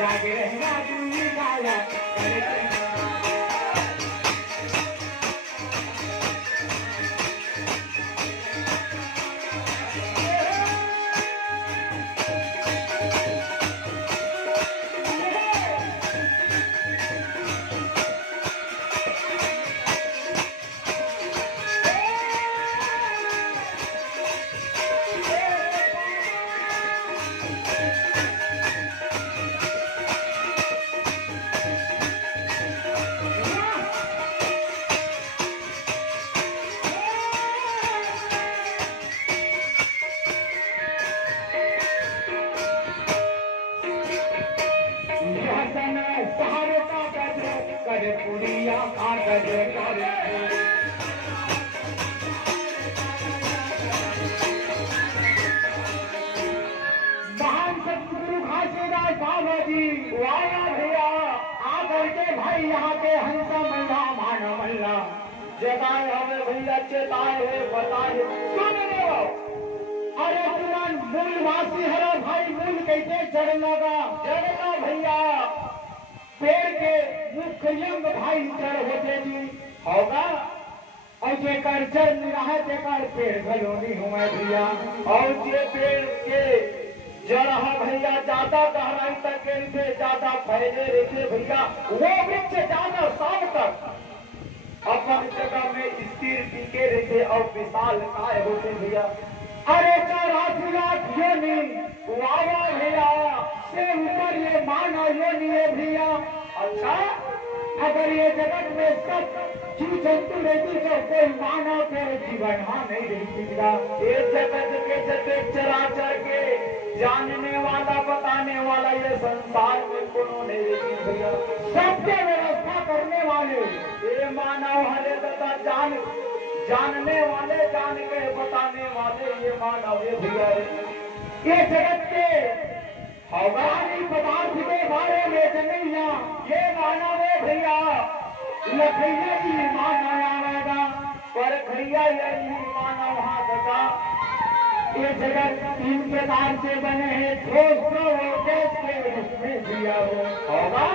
जागे रहना दूरी काया करे पुड़िया कागज करे महान सतगुरु घासीदास बाबा जी वाया भैया आकर के भाई यहाँ के हंसा मल्ला मान मल्ला जगाए हमें भैया चेताए है बताए सुन लो। अरे तुरंत मूलवासी हरा भाई मूल कैसे चढ़ लगा जड़ना भैया पेड़ के मुख्य यंग भाई चढ़ होते जी होगा और जे कर चढ़ रहा जेकर पेड़ गलोनी हुआ भैया और जे पेड़ के जड़ भैया ज्यादा गहराई तक के लिए ज्यादा फैले रहते भैया वो वृक्ष ज्यादा साल तक अपन जगह में स्थिर टिके रहते और विशाल काय होते भैया। अरे 84 लाख योनि वावा भैया से ऊपर ये मानव योनि है भैया। अच्छा अगर ये जगत में सब जीव जंतु रहती तो कोई मानव के जीवन हाँ नहीं रहतीगा। ये जगत के जगत चराचर के जानने वाला बताने वाला ये संसार में कोनो नहीं रहती भैया। सबके व्यवस्था करने वाले ये मानव हरे तथा जानने वाले जान के बताने वाले ये मानव ये भैया। ये जगत के भौगोलिक पदार्थ के बारे में जनिया ये मानव है भैया। लखैया जी मानव आवेगा पर खड़िया यही मानव हाथ का। ये जगत 3 प्रकार से बने हैं ठोस और गैस के रूप में दिया होगा।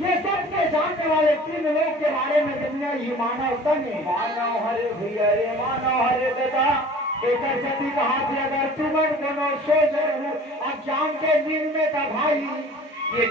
ये सबसे जानने वाले 3 लोग के बारे में दुनिया ये मानव तन मानव हरे भैया रे मानव हरे दादा एक सती कहा कि अगर तुमन कोनो सोच अज्ञान के नींद में का भाई ये